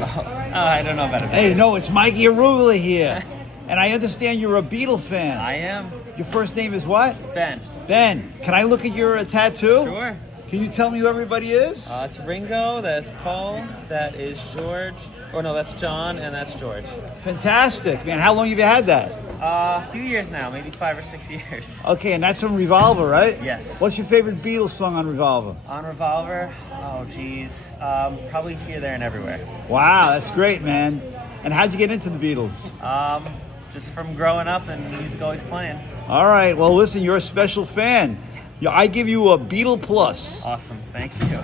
Oh, I don't know about it. Hey, no, it's Mikey Arugula here. And I understand you're a Beatle fan. I am. Your first name is what? Ben. Ben. Can I look at your tattoo? Sure. Can you tell me who everybody is? It's Ringo, that's Paul, that is George. Or no, that's John, and that's George. Fantastic, man. How long have you had that? A few years now, maybe 5 or 6 years. Okay, and that's from Revolver, right? Yes. What's your favorite Beatles song on Revolver? On Revolver, oh geez, probably Here, There, and Everywhere. Wow, that's great, man. And how'd you get into the Beatles? Just from growing up and music always playing. All right, well, listen, you're a special fan. I give you a Beatle Plus. Awesome, thank you.